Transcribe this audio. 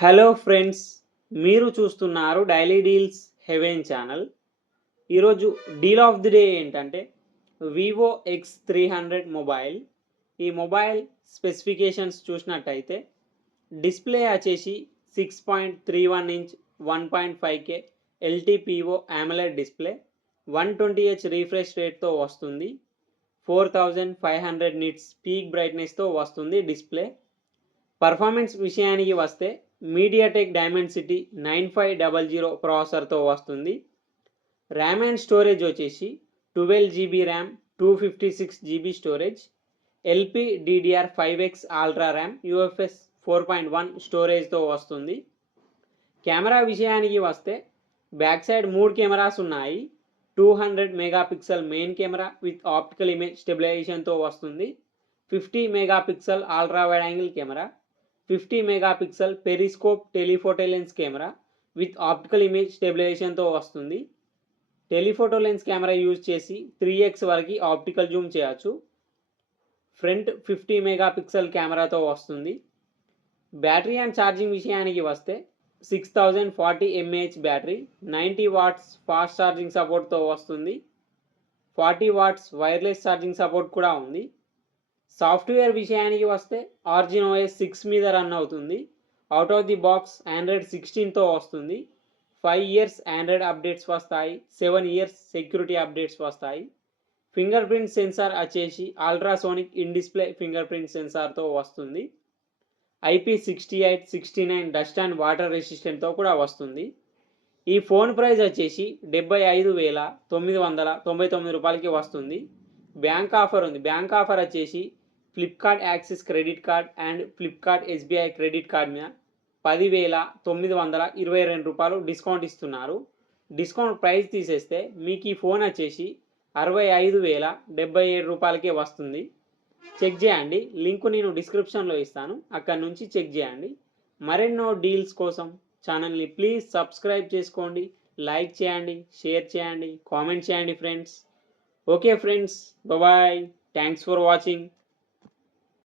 Hello friends, మీరు చూస్తున్నారు daily deals heaven channel. ఈరోజు డీల్ ఆఫ్ ది డే ఏంటంటే వివో X300 మొబైల్. ఈ మొబైల్ స్పెసిఫికేషన్స్ చూసినట్టయితే డిస్ప్లే వచ్చేసి 6.31 inch 1.5K LTPO AMOLED display, 120Hz refresh రేట్తో వస్తుంది. 4500 నిట్స్ పీక్ బ్రైట్నెస్తో వస్తుంది డిస్ప్లే. పర్ఫార్మెన్స్ విషయానికి వస్తే మీడియాటెక్ డైమెన్సిటీ 9500 ప్రాసెసర్తో వస్తుంది. ర్యామ్ అండ్ స్టోరేజ్ వచ్చేసి 12GB RAM, 256GB storage, LPDDR5X ultra RAM, UFS 4.1 స్టోరేజ్తో వస్తుంది. కెమెరా విషయానికి వస్తే బ్యాక్ సైడ్ 3 కెమెరాస్ ఉన్నాయి. 200 megapixel main camera with optical image స్టెబిలైజేషన్తో వస్తుంది. 50 megapixel ultra wide angle camera, 50 megapixel periscope telephoto lens camera with optical image స్టెబిలైజేషన్తో వస్తుంది. Telephoto lens camera use చేసి 3x వరకు ఆప్టికల్ జూమ్ చేయొచ్చు. ఫ్రంట్ 50 మెగాపిక్సెల్ కెమెరాతో వస్తుంది. బ్యాటరీ అండ్ ఛార్జింగ్ విషయానికి వస్తే 6040 mAh battery, 90 watts fast charging సపోర్ట్తో వస్తుంది. 40 వాట్స్ వైర్లెస్ ఛార్జింగ్ సపోర్ట్ కూడా ఉంది. సాఫ్ట్వేర్ విషయానికి వస్తే ఆర్జిన్ OS 6 మీద రన్ అవుతుంది. Out of the box Android 16తో వస్తుంది. 5 ఇయర్స్ ఆండ్రాయిడ్ అప్డేట్స్ వస్తాయి, 7 ఇయర్స్ సెక్యూరిటీ అప్డేట్స్ వస్తాయి. ఫింగర్ ప్రింట్ సెన్సార్ వచ్చేసి ultrasonic in display fingerprint సెన్సార్తో వస్తుంది. IP68, 69 డస్ట్ అండ్ వాటర్ రెసిస్టెంట్తో కూడా వస్తుంది. ఈ ఫోన్ ప్రైస్ వచ్చేసి 75,999 రూపాయలకి వస్తుంది. బ్యాంక్ ఆఫర్ ఉంది. బ్యాంక్ ఆఫర్ వచ్చేసి Flipkart axis credit card and Flipkart SBI credit card మీద 10,922 రూపాయలు డిస్కౌంట్ ఇస్తున్నారు. డిస్కౌంట్ ప్రైస్ తీసేస్తే మీకు ఈ ఫోన్ వచ్చేసి 65,077 రూపాయలకే వస్తుంది. చెక్ చేయండి, లింక్ నేను డిస్క్రిప్షన్లో ఇస్తాను, అక్కడ నుంచి చెక్ చేయండి. మరెన్నో డీల్స్ కోసం ఛానల్ని ప్లీజ్ సబ్స్క్రైబ్ చేసుకోండి, లైక్ చేయండి, షేర్ చేయండి, కామెంట్ చేయండి friends. Okay friends, bye. Thanks for watching.